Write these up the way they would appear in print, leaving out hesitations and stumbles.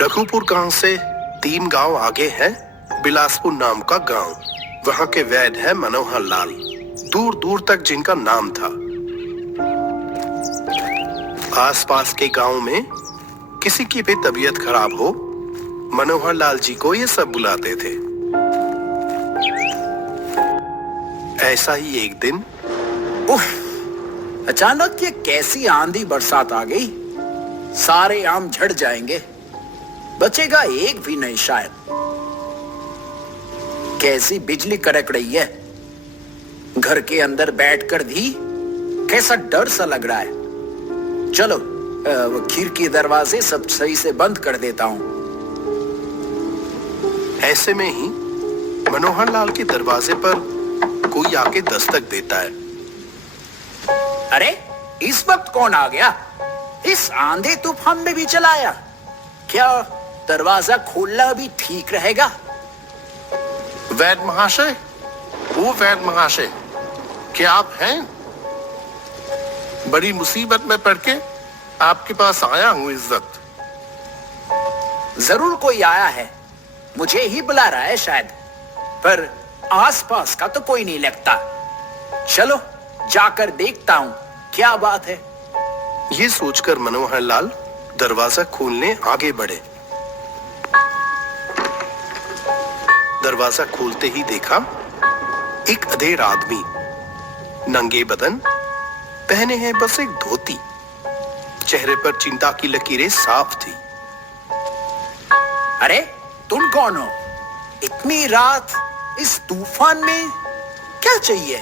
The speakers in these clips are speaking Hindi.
रघुपुर गांव से 3 गांव आगे है बिलासपुर नाम का गांव। वहां के वैद्य है मनोहर लाल, दूर दूर तक जिनका नाम था। आसपास के गांव में किसी की भी तबीयत खराब हो, मनोहर लाल जी को ये सब बुलाते थे। ऐसा ही एक दिन अचानक ये कैसी आंधी बरसात आ गई। सारे आम झड़ जाएंगे, बचेगा एक भी नहीं शायद। कैसी बिजली कड़क रही है, घर के अंदर बैठकर भी कैसा डर सा लग रहा है। चलो खिड़की दरवाजे सब सही से बंद कर देता हूं। ऐसे में ही मनोहर लाल के दरवाजे पर कोई आके दस्तक देता है। अरे इस वक्त कौन आ गया? इस आंधी तूफान में भी चलाया क्या? दरवाजा खोलना भी ठीक रहेगा? वैद्य महाशय, वो वैद्य महाशय, क्या आप हैं? बड़ी मुसीबत में पड़ के आपके पास आया हूं इज्जत। जरूर कोई आया है, मुझे ही बुला रहा है शायद, पर आसपास का तो कोई नहीं लगता। चलो जाकर देखता हूं क्या बात है। ये सोचकर मनोहर लाल दरवाजा खोलने आगे बढ़े। दरवाजा खोलते ही देखा एक अधेड़ आदमी, नंगे बदन, पहने हैं बस एक धोती, चेहरे पर चिंता की लकीरें साफ थी। अरे तुम कौन हो? इतनी रात इस तूफान में क्या चाहिए?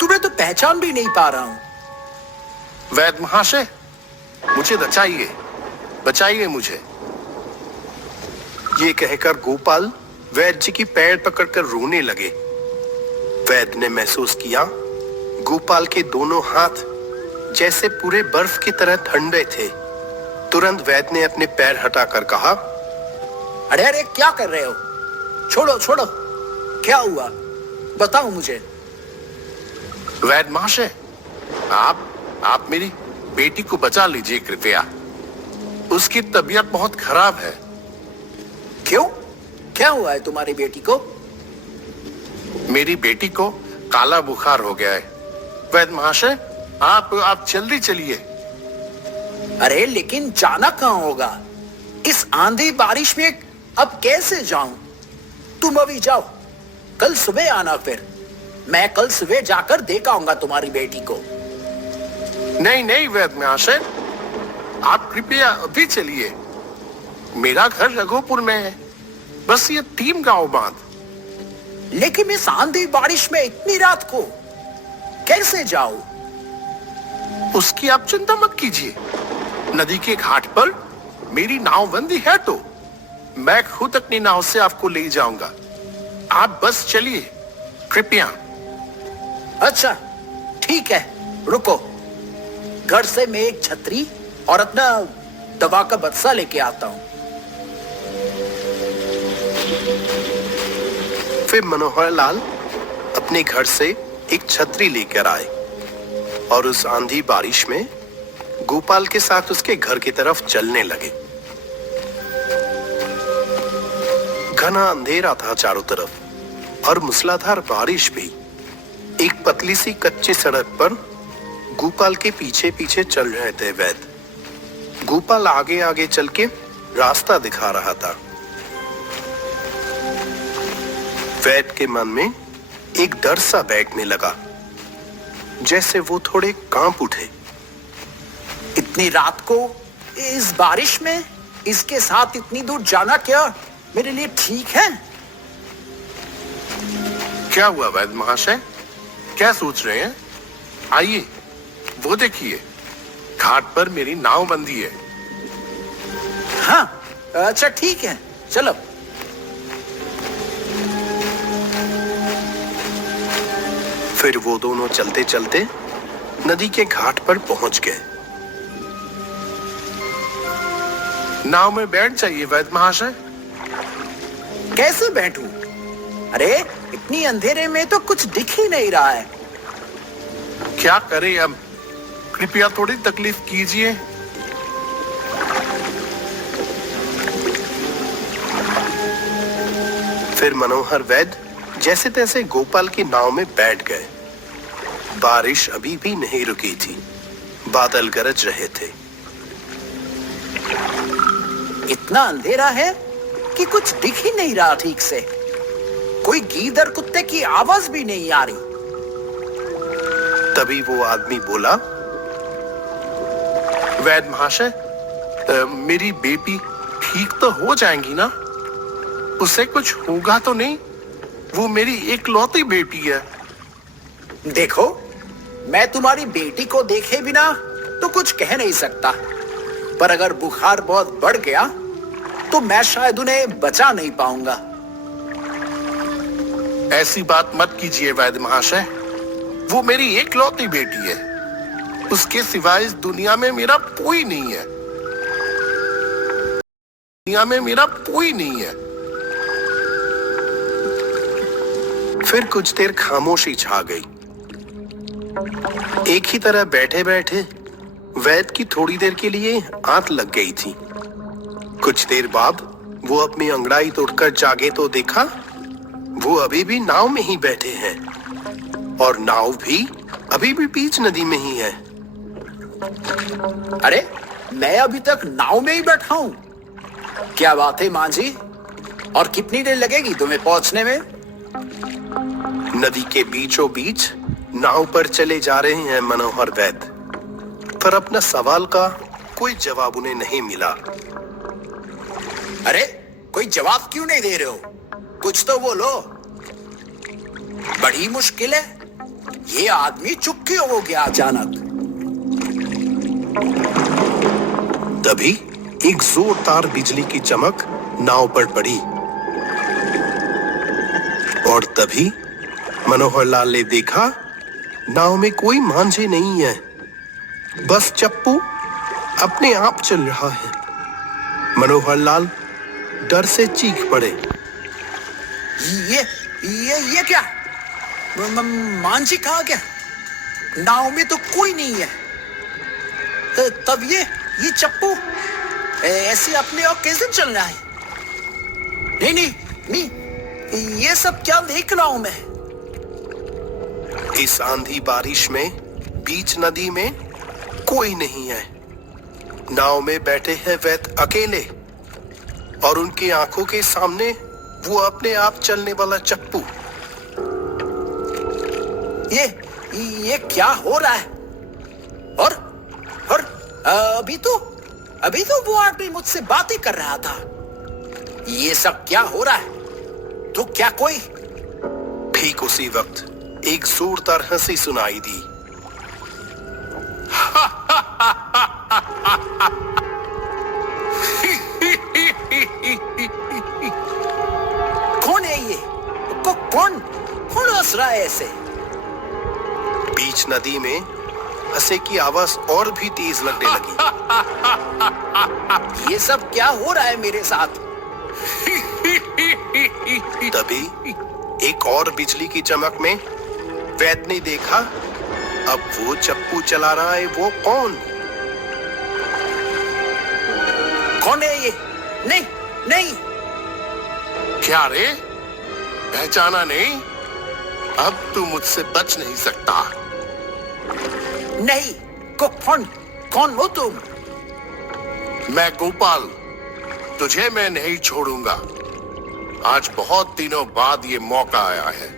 तुम्हें तो पहचान भी नहीं पा रहा हूं। वैद्य महाशय, मुझे बचाइए, बचाइए मुझे। ये कहकर गोपाल वैद्य जी की पैर पकड़कर रोने लगे। वैद्य ने महसूस किया गोपाल के दोनों हाथ जैसे पूरे बर्फ की तरह ठंडे थे। तुरंत वैद्य ने अपने पैर हटाकर कहा, अरे अरे क्या कर रहे हो? छोड़ो छोड़ो, क्या हुआ बताओ मुझे। वैद्य महाशय, आप मेरी बेटी को बचा लीजिए कृपया। उसकी तबीयत बहुत खराब है। क्यों? क्या हुआ है तुम्हारी बेटी को? मेरी बेटी को काला बुखार हो गया है। वैद्य महाशय, आप जल्दी चलिए। अरे लेकिन जाना कहां होगा? इस आंधी बारिश में अब कैसे जाऊं? तुम अभी जाओ, कल सुबह आना, फिर मैं कल सुबह जाकर देख आऊंगा तुम्हारी बेटी को। नहीं नहीं वैद्य महाशय, आप कृपया अभी चलिए। मेरा घर रघुपुर में है, बस ये 3 गांव बांध। लेकिन इस आंधी बारिश में इतनी रात को कैसे जाऊं? उसकी आप चिंता मत कीजिए। नदी के घाट पर मेरी नावबंदी है, तो मैं खुद अपनी नाव से आपको ले जाऊंगा। आप बस चलिए कृपया। अच्छा ठीक है, रुको, घर से मैं एक छतरी और अपना दवा का बक्सा लेके आता हूं। फिर मनोहर लाल अपने घर से एक छतरी लेकर आए और उस आंधी बारिश में गोपाल के साथ उसके घर की तरफ चलने लगे। घना अंधेरा था चारों तरफ और मूसलाधार बारिश भी। एक पतली सी कच्ची सड़क पर गोपाल के पीछे पीछे चल रहे थे वैद्य। गोपाल आगे आगे चल के रास्ता दिखा रहा था। वैद्य के मन में एक डर सा बैठने लगा, जैसे वो थोड़े कांप उठे। इतनी रात को इस बारिश में इसके साथ इतनी दूर जाना क्या मेरे लिए ठीक है? क्या हुआ वैद्य महाशय, क्या सोच रहे हैं? आइए, वो देखिए, घाट पर मेरी नाव बंदी है। हाँ अच्छा ठीक है, चलो। फिर वो दोनों चलते चलते नदी के घाट पर पहुंच गए। नाव में बैठ जाइए वैद्य महाशय। कैसे बैठूं? अरे इतनी अंधेरे में तो कुछ दिख ही नहीं रहा है। क्या करें अब, कृपया थोड़ी तकलीफ कीजिए। फिर मनोहर वैद्य जैसे तैसे गोपाल की नाव में बैठ गए। बारिश अभी भी नहीं रुकी थी, बादल गरज रहे थे। इतना अंधेरा है कि कुछ दिख ही नहीं रहा ठीक से। कोई गीदड़ कुत्ते की आवाज भी नहीं आ रही। तभी वो आदमी बोला, वैद्य महाशय, मेरी बेटी ठीक तो हो जाएंगी ना? उसे कुछ होगा तो नहीं? वो मेरी एकलौती बेटी है। देखो, मैं तुम्हारी बेटी को देखे बिना तो कुछ कह नहीं सकता, पर अगर बुखार बहुत बढ़ गया तो मैं शायद उन्हें बचा नहीं पाऊंगा। ऐसी बात मत कीजिए वैद्य महाशय। वो मेरी एकलौती बेटी है। उसके सिवाय इस दुनिया में मेरा कोई नहीं है। दुनिया में मेरा कोई नहीं है। फिर कुछ देर खामोशी छा गई। एक ही तरह बैठे बैठे वैद्य की थोड़ी देर के लिए आंख लग गई थी। कुछ देर बाद वो अपनी अंगड़ाई तोड़कर जागे तो देखा वो अभी भी नाव में ही बैठे हैं, और नाव भी अभी भी बीच नदी में ही है। अरे, मैं अभी तक नाव में ही बैठा हूं। क्या बात है मां जी? और कितनी देर लगेगी तुम्हें पहुंचने में? नदी के बीचों बीच नाव पर चले जा रहे हैं मनोहर वैद्य, पर अपना सवाल का कोई जवाब उन्हें नहीं मिला। अरे, कोई जवाब क्यों नहीं दे रहे हो? कुछ तो बोलो। बड़ी मुश्किल है। ये आदमी चुप क्यों हो गया अचानक? तभी एक जोरदार बिजली की चमक नाव पर पड़ी, और तभी मनोहर लाल ने देखा नाव में कोई मांझे नहीं है, बस चप्पू अपने आप चल रहा है। मनोहर लाल डर से चीख पड़े। ये क्या? मांझी कहाँ गया? नाव में तो कोई नहीं है। तब ये चप्पू ऐसे अपने आप कैसे चल रहा है? नहीं, ये सब क्या देख रहा हूं मैं? इस आंधी बारिश में बीच नदी में कोई नहीं है। नाव में बैठे हैं वैद्य अकेले, और उनकी आंखों के सामने वो अपने आप चलने वाला चप्पू। ये क्या हो रहा है? और अभी तो वो आदमी मुझसे बातें कर रहा था। ये सब क्या हो रहा है? तो क्या कोई? ठीक उसी वक्त एक जोरदार हंसी सुनाई दी। कौन है ये? कौन हंस रहा है ऐसे? बीच नदी में हंसे की आवाज और भी तेज लगने लगी। ये सब क्या हो रहा है मेरे साथ? तभी एक और बिजली की चमक में वैद्य ने देखा, अब वो चप्पू चला रहा है वो कौन है ये? नहीं। क्या रे, पहचाना नहीं? अब तू मुझसे बच नहीं सकता। नहीं, कौन हो तुम? मैं गोपाल, तुझे मैं नहीं छोड़ूंगा। आज बहुत दिनों बाद ये मौका आया है।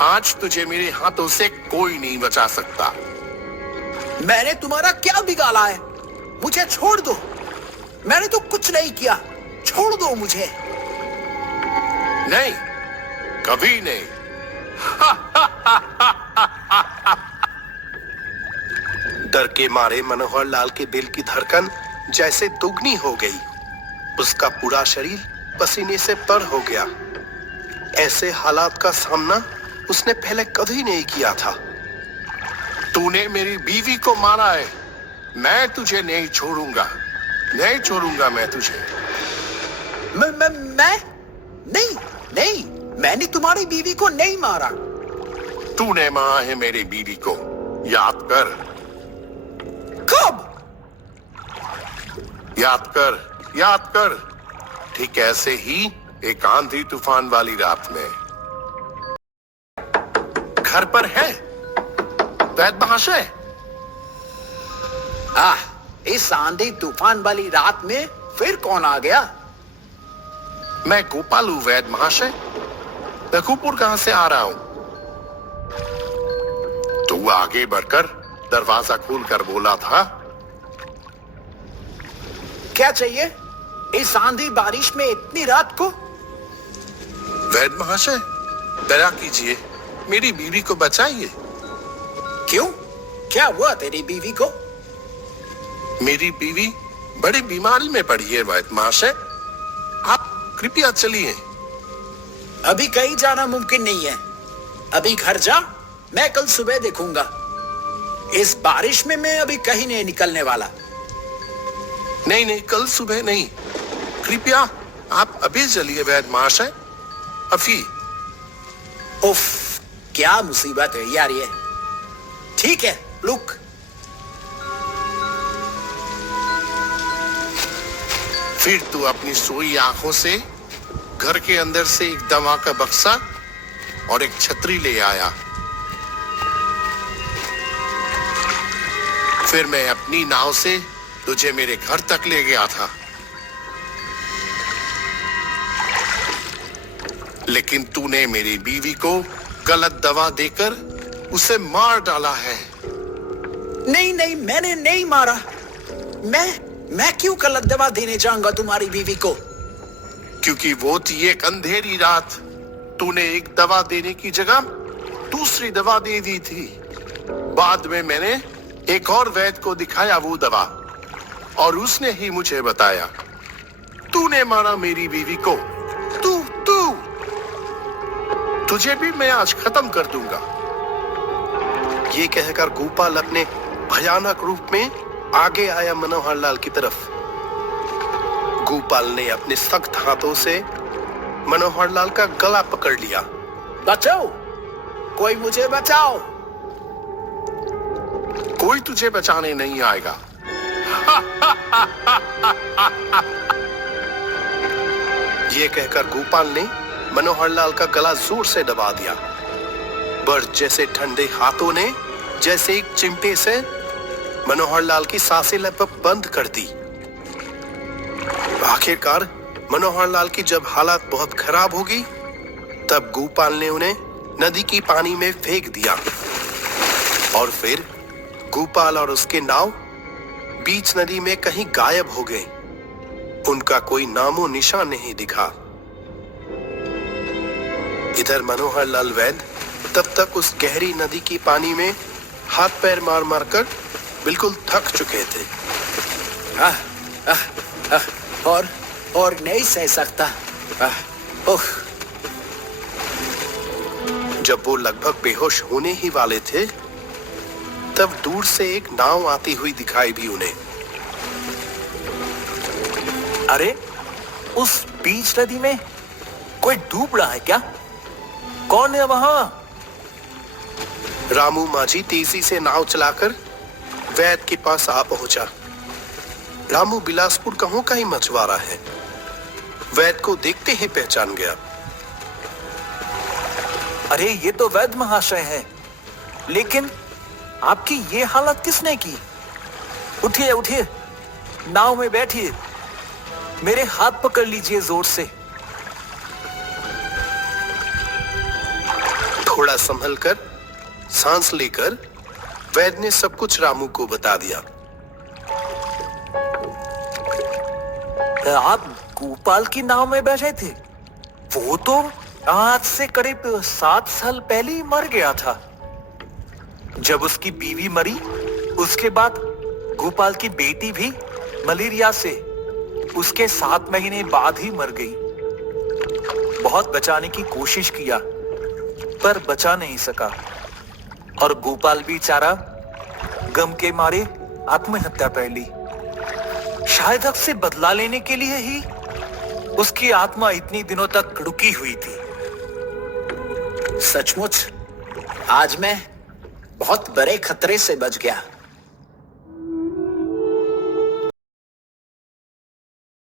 आज तुझे मेरे हाथों से कोई नहीं बचा सकता। मैंने तुम्हारा क्या बिगाड़ा है? मुझे छोड़ दो। मैंने तो कुछ नहीं किया। छोड़ दो मुझे। नहीं, कभी नहीं। डर के मारे मनोहर लाल के दिल की धड़कन जैसे दुगनी हो गई। उसका पूरा शरीर पसीने से तर हो गया। ऐसे हालात का सामना उसने पहले कभी नहीं किया था। तूने मेरी बीवी को मारा है। मैं तुझे नहीं छोड़ूंगा। नहीं छोड़ूंगा मैं तुझे। मैं नहीं, मैंने तुम्हारी बीवी को नहीं मारा। तूने मारा है मेरी बीवी को। याद कर। कब? याद कर। ठीक ऐसे ही एक आंधी तूफान वाली रात में। घर पर है वैद महाशय? इस आंधी तूफान वाली रात में फिर कौन आ गया? मैं गोपाल हूं वैद महाशय। रघुपुर कहां से आ रहा हूं? तो आगे बढ़कर दरवाजा खोलकर बोला था। क्या चाहिए इस आंधी बारिश में इतनी रात को? वैद महाशय, दया कीजिए, मेरी बीवी को बचाइए। क्यों? क्या हुआ तेरी बीवी को? मेरी बीवी बड़ी बीमारी में पड़ी है वैद महाशय, आप कृपया चलिए। अभी कहीं जाना मुमकिन नहीं है। अभी घर जा, मैं कल सुबह देखूंगा। इस बारिश में मैं अभी कहीं नहीं निकलने वाला। नहीं नहीं, कल सुबह नहीं, कृपया आप अभी चलिए वैद महाशय, अभी। उफ, क्या मुसीबत है यार ये। ठीक है, रुक। फिर तू अपनी सोई आंखों से घर के अंदर से एक दवा का बक्सा और एक छतरी ले आया। फिर मैं अपनी नाव से तुझे मेरे घर तक ले गया था, लेकिन तूने मेरी बीवी को गलत दवा देकर उसे मार डाला है। नहीं नहीं, मैंने नहीं मारा। मैं क्यों गलत दवा देने जाऊंगा तुम्हारी बीवी को? क्योंकि वो थी एक अंधेरी रात, तूने एक दवा देने की जगह दूसरी दवा दे दी थी। बाद में मैंने एक और वैद्य को दिखाया वो दवा, और उसने ही मुझे बताया तूने मारा मेरी बीवी को। तू तुझे भी मैं आज खत्म कर दूंगा। ये कहकर गोपाल अपने भयानक रूप में आगे आया मनोहर लाल की तरफ। गोपाल ने अपने सख्त हाथों से मनोहर लाल का गला पकड़ लिया। बचाओ, कोई मुझे बचाओ। कोई तुझे बचाने नहीं आएगा। ये कहकर गोपाल ने मनोहर लाल का गला जोर से दबा दिया। बर्फ जैसे ठंडे हाथों ने जैसे एक चिमटे से मनोहर लाल की सांसें लगभग बंद कर दी। आखिरकार मनोहर लाल की जब हालत बहुत खराब हो गई, तब गोपाल ने उन्हें नदी की पानी में फेंक दिया, और फिर गोपाल और उसके नाव बीच नदी में कहीं गायब हो गए। उनका कोई नामो निशान नहीं दिखा। इधर मनोहर लाल वैद्य तब तक उस गहरी नदी की पानी में हाथ पैर मार मार कर बिल्कुल थक चुके थे। और नहीं सह सकता। जब वो लगभग बेहोश होने ही वाले थे, तब दूर से एक नाव आती हुई दिखाई दी उन्हें। अरे, उस बीच नदी में कोई डूब रहा है क्या? कौन है वहां? रामू माझी तेजी से नाव चलाकर वैद्य के पास आ पहुंचा। रामू बिलासपुर गांव का ही मछुआरा है। वैद्य को देखते ही पहचान गया। अरे, ये तो वैद्य महाशय है, लेकिन आपकी ये हालत किसने की? उठिए उठिए, नाव में बैठिए, मेरे हाथ पकड़ लीजिए जोर से। थोड़ा संभल कर सांस लेकर वैद्य ने सब कुछ रामू को बता दिया। आप गोपाल की नाव में बैठे थे? वो तो आज से करीब 7 साल पहले ही मर गया था। जब उसकी बीवी मरी, उसके बाद गोपाल की बेटी भी मलेरिया से उसके 7 महीने बाद ही मर गई। बहुत बचाने की कोशिश किया, पर बचा नहीं सका, और गोपाल बेचारा गम के मारे आत्महत्या कर ली। शायद हक से बदला लेने के लिए ही उसकी आत्मा इतनी दिनों तक रुकी हुई थी। सचमुच आज मैं बहुत बड़े खतरे से बच गया।